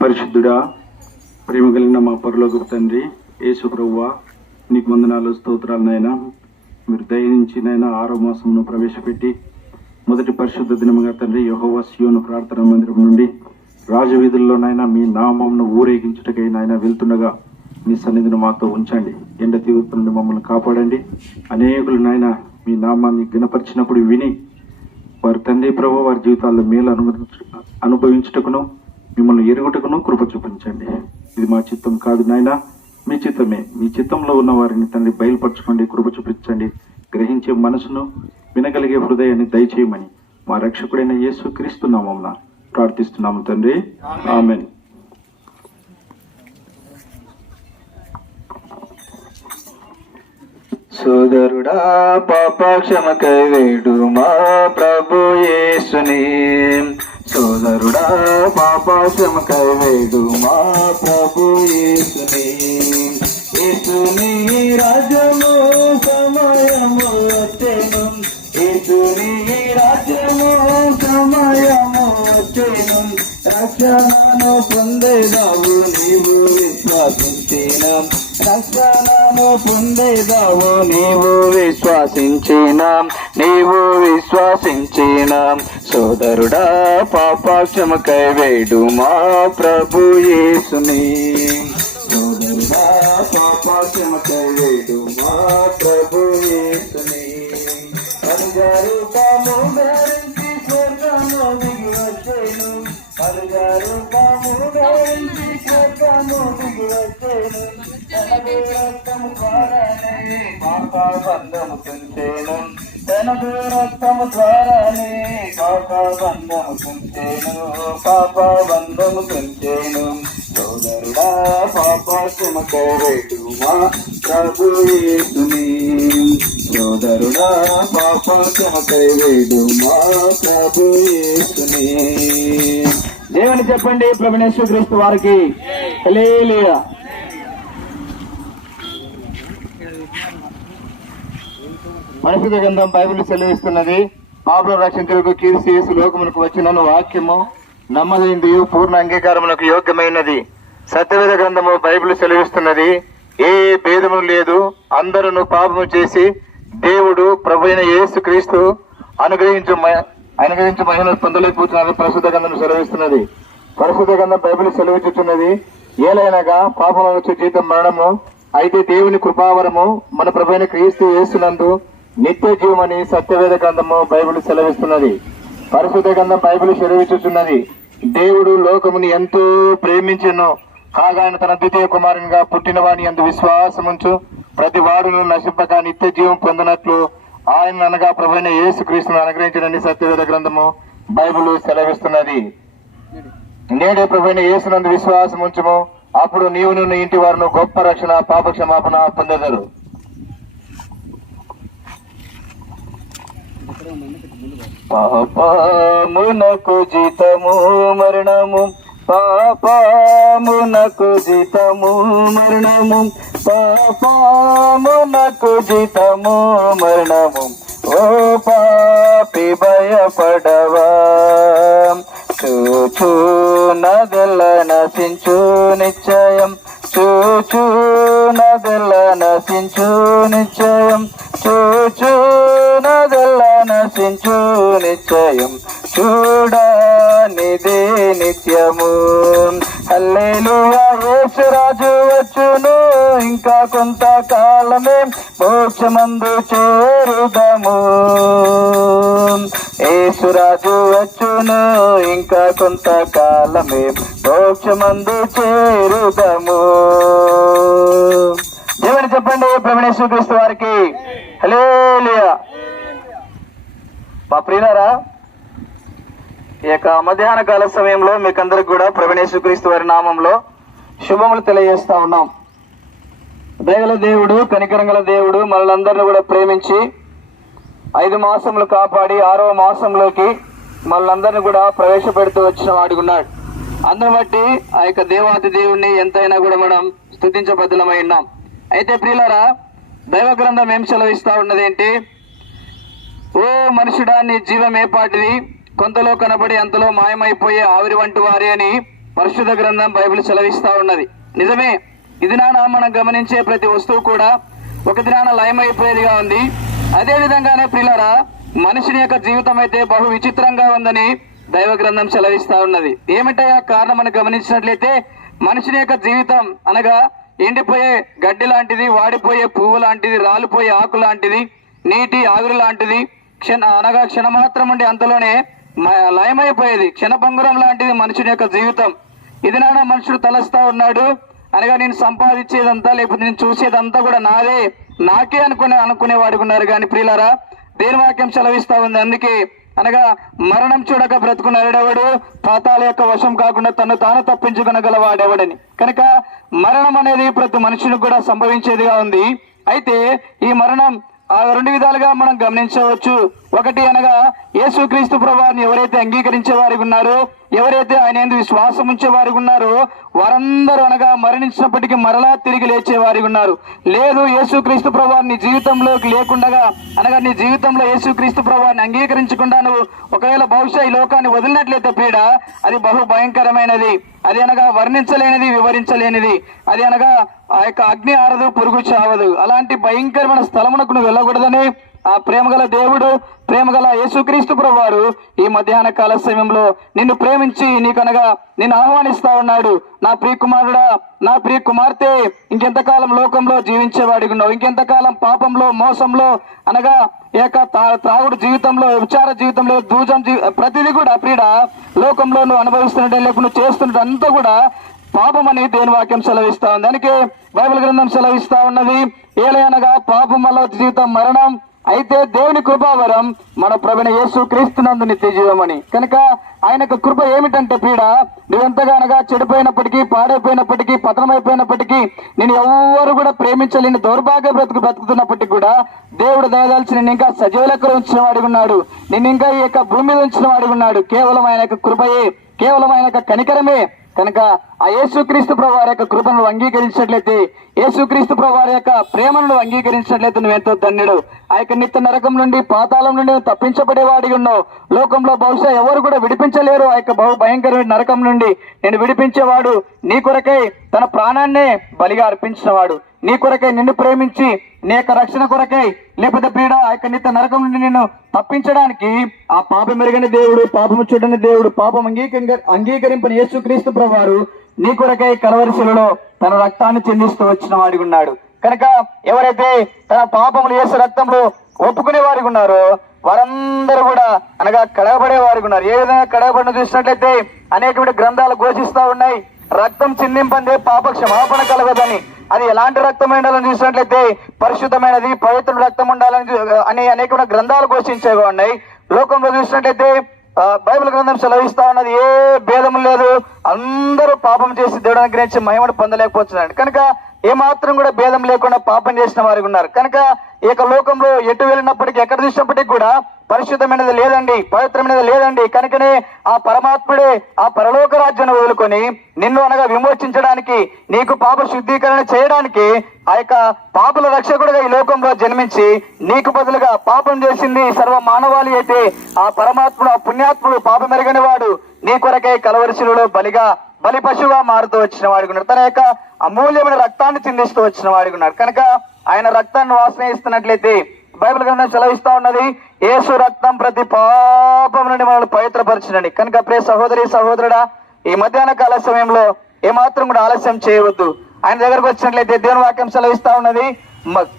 పరిశుద్ధుడా ప్రేమ కలిగిన మా పరలోక తండ్రి యేసు ప్రవ్వ నీకు వందనాలు స్తోత్రాలు మీరు దయించి నాయన ఆరో మాసమును ప్రవేశపెట్టి మొదటి పరిశుద్ధ దినముగా తండ్రి యహోవా సియోను ప్రార్థన మందిరం నుండి రాజవీధుల్లోనైనా మీ నామంను ఊరేగించుటకై నాయన వెళ్తుండగా మీ సన్నిధిని మాతో ఉంచండి. ఎండ తీవ్రత నుండి మమ్మల్ని కాపాడండి. అనేకులు నాయన మీ నామాన్ని గణపరిచినప్పుడు విని వారి తండ్రి ప్రభు వారి జీవితాల్లో మేలు అనుభవించు అనుభవించుటకును మిమ్మల్ని ఎరుగుటకును కృప చూపించండి. ఇది మా చిత్తం కాదు నాయన మీ చిత్తమే. మీ చిత్తంలో ఉన్న వారిని తండ్రి బయలుపరచుకోండి కృప చూపించండి. గ్రహించే మనసును వినగలిగే హృదయాన్ని దయచేయమని మా రక్షకుడైన యేసు క్రీస్తు నామమున ప్రార్థిస్తున్నాము తండ్రి. ఆమెన్. నా పాప క్షమకై వేడు మా ప్రభు యేసుని. సోదరుడా పాప క్షమకై వేడు మా ప్రభు యేసుని. యేసుని రాజ్యము సమయము వచ్చెను. యేసుని రాజము సమయము వచ్చెను. రక్షణ పొందేదావు నీవు విశ్వాసించిన నీవు విశ్వాసించిన. సోదరుడా పాపాక్షమకై వేడు మా ప్రభు యేసుని. సోదరుడా పాపాక్షమకై వేడు మా ప్రభు యేసుని. అరుగారు తాము ధరించి స్వర్గము దిగి వచ్చేను అరుగారు తాము రక్తము ద్వారానే పాప బంధము తుంచేను తనకు రక్తము ద్వారానే పాప బంధము తుంచేను పాప బంధము తుంచేను సోదరుడా పాప క్షమకరేడు ప్రభు సోదరుడా పాప క్షమకరేడు మా ప్రభు దేవుని చెప్పండి ప్రభునేశ్వర క్రీస్తు వారికి. మనిషి పరిశుద్ధ గ్రంథం బైబిల్ సెలవిస్తున్నది. పాపల రక్షకులకు కీర్తి చేసి లోకమునకు వాక్యము నమ్మదైంది పూర్ణ అంగీకారమునకు యోగ్యమైనది. సత్యవేద గ్రంథము బైబిల్ సెలవిస్తున్నది. ఏ భేదము లేదు అందరూ పాపము చేసి దేవుడు ప్రభు అయిన యేసు క్రీస్తు అనుగ్రహించు మ- అనుగ్రహించు మహిళ పొందలేకపోతున్నారు పరిశుద్ధ గంధం సెలవిస్తున్నది. పరిశుద్ధ గంధం బైబిల్ సెలవిచ్చుచున్నది. ఏలైనగా పాపం వచ్చే జీతం మరణము అయితే దేవుని కృపావరము మన ప్రభైన క్రీస్తు వేస్తున్నందు నిత్య జీవమని సత్యవేద గ్రంథము బైబిల్ సెలవిస్తున్నది. పరిశుద్ధ గ్రంథం బైబిల్ సెలవిచ్చుచున్నది. దేవుడు లోకముని ఎంతో ప్రేమించను. కాగా ఆయన తన ద్వితీయ కుమారునిగా పుట్టిన వాని అందు విశ్వాసముంచు ప్రతి వాడును నశింపక నిత్య జీవం పొందినట్లు ఆయన అనగా ప్రభైన యేసు క్రీస్తును అనుగ్రహించడని సత్యవేద గ్రంథము బైబిల్ సెలవిస్తున్నది. నేడే ప్రభుణ యేసునందు విశ్వాసం ఉంచము. అప్పుడు నీవు నీ ఇంటి వారిను గొప్ప రక్షణ పాప క్షమాపణ పొందెదరు. పాపమునకు జీతము మరణము. పాపమునకు జీతము మరణము. పాపమునకు జితము మరణము. ఓ పాపి భయపడవా? చూచూ నదెల్ల నశించు నిశ్చయం. చూచూ నదెల్ల నశించు నిశ్చయం. చూచూ నదెల్ల నశించు నిశ్చయం. చూడనిదే నిత్యము. హల్లెలూయా యేసురాజు వచ్చి ఇంకా కొంతకాలమే మోక్షమందు చేరుదము. ఏసురాజు వచ్చును ఇంకా కొంతకాలమే మోక్షమందు చేరుదము. దేవుని చెప్పండి ప్రవణేశ్వర క్రీస్తు వారికి. హల్లెలూయా. మా ప్రియులారా ఈ యొక్క మధ్యాహ్న కాల సమయంలో మీకందరికి కూడా ప్రవీణేశ్వర క్రీస్తు వారి నామంలో శుభములు తెలియజేస్తా ఉన్నాం. దయగల దేవుడు కనికరంగల దేవుడు మనలందరినీ కూడా ప్రేమించి ఐదు మాసములు కాపాడి ఆరవ మాసంలోకి మనలందరినీ కూడా ప్రవేశపెడుతూ వచ్చిన వాడుకున్నాడు అందరం బట్టి ఆ యొక్క దేవాతి దేవుణ్ణి ఎంతైనా కూడా మనం స్థుతించబద్దులమై ఉన్నాం. అయితే ప్రియులారా దైవ గ్రంథం ఏం సెలవిస్తా ఉన్నది ఏంటి ఓ మనుషుడా నీ జీవం ఏ పాటిది? కొంతలో కనబడి అంతలో మాయమైపోయే ఆవిరి వంటి వారి అని పరిశుద్ధ గ్రంథం బైబిల్ సెలవిస్తా ఉన్నది. నిజమే ఇది నాన మనం గమనించే ప్రతి వస్తువు కూడా ఒక దినాన లయమైపోయేదిగా ఉంది. అదే విధంగానే పిల్లరా మనిషిని యొక్క జీవితం అయితే బహు విచిత్రంగా ఉందని దైవ గ్రంథం సెలవిస్తా ఉన్నది. ఏమిటా కారణం మనం గమనించినట్లయితే మనిషిని యొక్క జీవితం అనగా ఎండిపోయే గడ్డి లాంటిది వాడిపోయే పువ్వు లాంటిది రాలిపోయే ఆకు లాంటిది నీటి ఆవిరి లాంటిది క్షణ అనగా క్షణమాత్రం ఉండి అంతలోనే లయమైపోయేది క్షణభంగురం లాంటిది మనుషుని యొక్క జీవితం. ఇది నాన్న మనుషుడు తలస్తా ఉన్నాడు. అనగా నేను సంపాదించేదంతా లేకపోతే నేను చూసేదంతా కూడా నాదే నాకే అనుకునే అనుకునేవాడు ఉన్నారు. కానీ ప్రియులారా దేని వాక్యం సెలవిస్తా ఉంది? అందుకే అనగా మరణం చూడక బ్రతుకున్నాడెవడు పాతాల యొక్క వశం కాకుండా తను తాను తప్పించుకొనగలవాడెవడని కనుక మరణం అనేది ప్రతి మనుషునికి కూడా సంభవించేదిగా ఉంది. అయితే ఈ మరణం ఆ రెండు విధాలుగా మనం గమనించవచ్చు. ఒకటి అనగా యేసుక్రీస్తు ప్రభావాన్ని ఎవరైతే అంగీకరించే వారికి ఉన్నారో ఎవరైతే ఆయన ఎందు విశ్వాసం ఉంచే వారికి ఉన్నారో వారందరూ అనగా మరణించినప్పటికీ మరలా తిరిగి లేచే వారికి ఉన్నారు. లేదు యేసుక్రీస్తు ప్రభావాన్ని నీ జీవితంలోకి లేకుండగా అనగా నీ జీవితంలో యేసుక్రీస్తు ప్రభావాన్ని అంగీకరించకుండా నువ్వు ఒకవేళ బహుశా ఈ లోకాన్ని వదిలినట్లయితే పీడ అది బహు భయంకరమైనది. అది అనగా వర్ణించలేనిది వివరించలేనిది. అది అనగా ఆ యొక్క అగ్ని ఆరదు పురుగు చావదు. అలాంటి భయంకరమైన స్థలమునకు నువ్వు వెళ్ళకూడదని ఆ ప్రేమగల దేవుడు ప్రేమగల యేసుక్రీస్తు ప్రభువారు ఈ మధ్యాహ్న కాల సమయంలో నిన్ను ప్రేమించి నీకనగా నిన్ను ఆహ్వానిస్తా ఉన్నాడు. నా ప్రియకుమారుడా నా ప్రియ కుమార్తె ఇంకెంతకాలం లోకంలో జీవించేవాడిగా ఉన్నావు. ఇంకెంతకాలం పాపంలో మోసంలో అనగా ఏక తా- త్రాగుడు జీవితంలో విచార జీవితంలో దూజం జీ ప్రతిదీ కూడా ప్రియుడ లోకంలో నువ్వు అనుభవిస్తున్నట్టే లేకపోతే నువ్వు చేస్తున్నట్టు అంతా కూడా పాపం అని దేని వాక్యం సెలవిస్తా ఉంది. దానికి బైబిల్ గ్రంథం సెలవిస్తా ఉన్నది. ఏలయనగా పాపం వల్ల జీవితం మరణం. అయితే దేవుని కృపావరం మన ప్రవీణ యేసు క్రీస్తునందు నిత్య జీవమని. కనుక ఆయన కృప ఏమిటంటే పీడ నువ్వెంతగానగా చెడిపోయినప్పటికీ పాడైపోయినప్పటికీ పతనమైపోయినప్పటికీ నేను ఎవ్వరు కూడా ప్రేమించలేని దౌర్భాగ్య బ్రతుకు బ్రతుకుతున్నప్పటికీ కూడా దేవుడు దయదాల్చి నిన్ను ఇంకా సజీవులకు ఉంచిన వాడి ఉన్నాడు. నిన్ను ఇంకా ఈ యొక్క భూమి మీద ఉంచిన వాడి ఉన్నాడు. కేవలం ఆయన యొక్క కృపయే కేవలం ఆయన యొక్క కనికరమే. కనుక ఆ యేసుక్రీస్తు ప్రభు వారి యొక్క కృపను అంగీకరించినట్లయితే యేసుక్రీస్తు ప్రభు వారి యొక్క ప్రేమను అంగీకరించినట్లయితే నువ్వు ఎంతో ధన్యుడు. ఆ యొక్క నిత్య నరకం నుండి పాతాళం నుండి నువ్వు తప్పించబడేవాడిగా ఉన్నావు. లోకంలో బహుశా ఎవరు కూడా విడిపించలేరు. ఆ యొక్క బహు భయంకరమైన నరకం నుండి నేను విడిపించేవాడు. నీ కొరకై తన ప్రాణాన్నే బలిగా అర్పించినవాడు. నీ కొరకై నిన్ను ప్రేమించి నీ యొక్క రక్షణ కొరకై లేకపోతే పీడ యొక్క నిత్య నరకం నుండి నిన్ను తప్పించడానికి ఆ పాపం మెరుగని దేవుడు పాపము చూడని దేవుడు పాపం అంగీకరింగ అంగీకరింపని యేసుక్రీస్తు ప్రభువారు నీ కొరకై కలవరిశిలలో తన రక్తాన్ని చెందిస్తూ వచ్చిన వాడి ఉన్నాడు. కనుక ఎవరైతే తన పాపములు యేసు రక్తంలో ఒప్పుకునే వారికి ఉన్నారో వారందరూ కూడా అనగా కడగబడే వారికి ఉన్నారు. ఏ విధంగా కడగబడిన చూసినట్లయితే అనేకమైన గ్రంథాలు ఘోషిస్తూ ఉన్నాయి. రక్తం చిందింపందే పాప క్షమాపణ కలగదని అది ఎలాంటి రక్తం ఉండాలని చూసినట్లయితే పరిశుద్ధమైనది పవిత్ర రక్తం ఉండాలని అనే అని అనేకమైన గ్రంథాలు ఘోషించేవి ఉన్నాయి. లోకంలో చూసినట్లయితే బైబిల్ గ్రంథం సెలవిస్తా ఉన్నది ఏ భేదం లేదు. అందరూ పాపం చేసి దేవుడు అనుగ్రహించి మహిమను పొందలేకపోతున్నాడు. కనుక ఏ మాత్రం కూడా భేదం లేకుండా పాపం చేసిన వారికి ఉన్నారు. కనుక ఈ యొక్క లోకంలో ఎటు వెళ్ళినప్పటికీ ఎక్కడ చూసినప్పటికీ కూడా పరిశుద్ధమైనది లేదండి పవిత్రమైనది లేదండి. కనుకనే ఆ పరమాత్ముడే ఆ పరలోక రాజ్యాన్ని వదులుకొని నిన్ను అనగా విమోచించడానికి నీకు పాప శుద్ధీకరణ చేయడానికి ఆ యొక్క పాపల రక్షకుడుగా ఈ లోకంలో జన్మించి నీకు బదులుగా పాపం చేసింది సర్వ మానవాళి అయితే ఆ పరమాత్ముడు ఆ పుణ్యాత్ముడు పాపం మెరగని వాడు నీ కొరకై కలవరిశిలో బలిగా బలి పశువుగా మారుతూ వచ్చిన వాడికి ఉన్నాడు తన యొక్క అమూల్యమైన రక్తాన్ని చిందిస్తూ వచ్చిన వాడికి ఉన్నాడు కనుక ఆయన రక్తాన్ని వాసన ఇస్తున్నట్లయితే బైబిల్ గ్రంథం సెలవిస్తా ఉన్నది యేసు రక్తం ప్రతి పాపం నుండి మనల్ని పవిత్రపరచునండి. కనుక ప్రే సహోదరి సహోదరుడా ఈ మధ్యాహ్న కాల సమయంలో ఏమాత్రం కూడా ఆలస్యం చేయవద్దు. ఆయన దగ్గరకు వచ్చినట్లయితే దేవుని వాక్యం సెలవిస్తా ఉన్నది మ-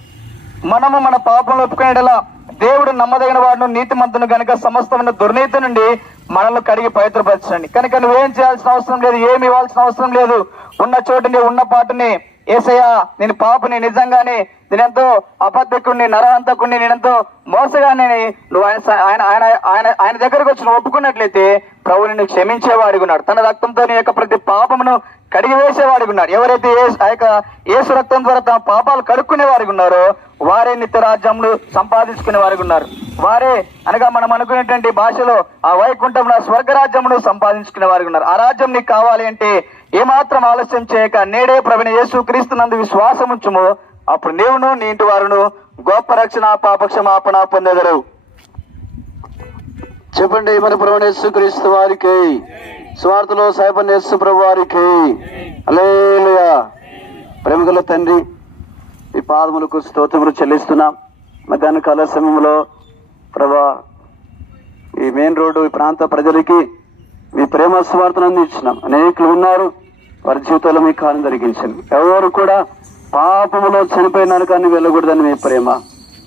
మనము మన పాపంలో ఒప్పుకునేలా దేవుడు నమ్మదగిన వాడును నీతిమంతును గనుక సమస్తమైన దుర్నీతి నుండి మనల్ని కడిగి పవిత్రపరచండి. కనుక నువ్వేం చేయాల్సిన అవసరం లేదు ఏమి ఇవ్వాల్సిన అవసరం లేదు. ఉన్న చోటుని ఉన్న పాటుని ఏసయ్యా నేను పాపని నిజంగానే నేనెంతో అబద్ధకుని నరహంతకుని నేనెంతో మోసగానే నువ్వు ఆయన ఆయన ఆయన ఆయన ఆయన దగ్గరకు వచ్చి నువ్వు ఒప్పుకున్నట్లయితే ప్రభు నిన్ను క్షమించేవాడిగా ఉన్నాడు. తన రక్తంతో నీ యొక్క ప్రతి పాపమును కడిగి వేసేవాడిగా ఉన్నాడు. ఎవరైతే ఏ- ఆ యొక్క యేసు రక్తం ద్వారా తమ పాపాలు కడుక్కునే వారికి ఉన్నారో వారే నిత్య రాజ్యములు సంపాదించుకునే వారికి ఉన్నారు. వారే అనగా మనం అనుకునేటువంటి భాషలో ఆ వైకుంఠంలో స్వర్గరాజ్యమును సంపాదించుకునే వారికి ఉన్నారు. ఆ రాజ్యం నీకు కావాలి అంటే ఏమాత్రం ఆలస్యం చేయక నేడే ప్రవీణ యేసు క్రీస్తునందు విశ్వాసం ఉంచుము అప్పుడు నీవును నీ ఇంటి వారును గొప్ప రక్షణ పాపక్షమాపణ పొందెదరు. చెప్పండి మన ప్రవణేశ్వ క్రీస్తు వారికి. స్వార్థలో సాయపన్యేశ్వ ప్రభు వారికి. అలేలుయా ప్రేమగల తండ్రి ఈ పాదములకు స్తోత్రములు చెల్లిస్తున్నాం. మధ్యాహ్న కాల సమయంలో మెయిన్ రోడ్డు ఈ ప్రాంత ప్రజలకి మీ ప్రేమ స్వార్థను అందించినాం. అనేకులు ఉన్నారు వారి జీవితంలో మీ కాలం జరిగించింది. ఎవరు కూడా పాపములో చనిపోయినారు కానీ వెళ్ళకూడదని మీ ప్రేమ.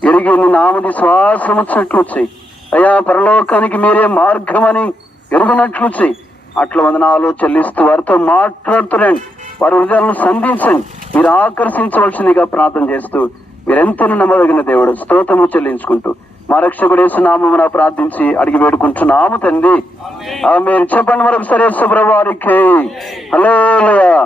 ఎరిగి నామని శ్వాసము చెట్లు వచ్చినట్లు అయ్యా పరలోకానికి మీరే మార్గమని ఎరుగునట్లు చెయ్యి అట్ల వందనాలు చెల్లిస్తూ వారితో మాట్లాడుతున్నాండి వారి హృదయాలను సంధించండి. మీరు ఆకర్షించవలసిందిగా ప్రార్థన చేస్తూ మీరెంతను నమ్మదగిన దేవుడు. స్తోత్రము చెల్లించుకుంటూ మా యేసునామమున ప్రార్థించి అడిగి వేడుకుంటున్నాము తండ్రి. ఆ మీరు చెప్పండి మరొకసారి యేసుప్రభు వారికి హల్లెలూయా.